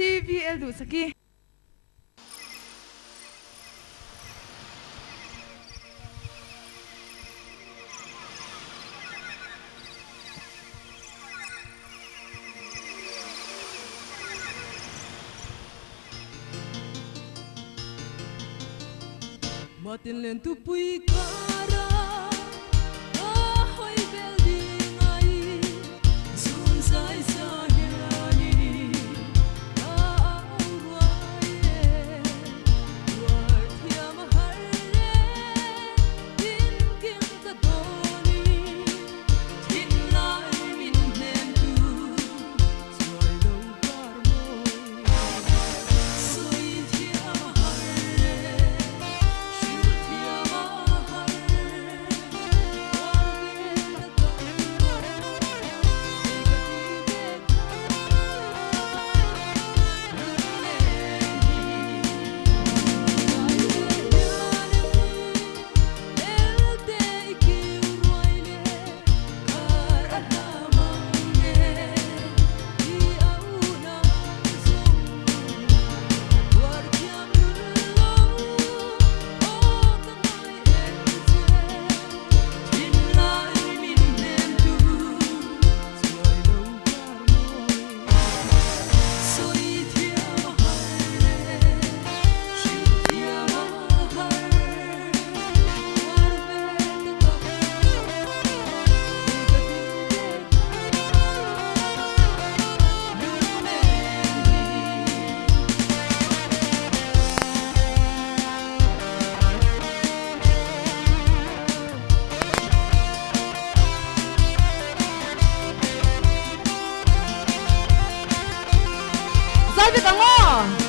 CVL du saki Matin len tu pui kara hoi bel ding ai sun sai sa hiani ruai war thiam har re tin kim ka doni tin lai min nem tu soi lo par moi soi thiam har re Sai biết ngó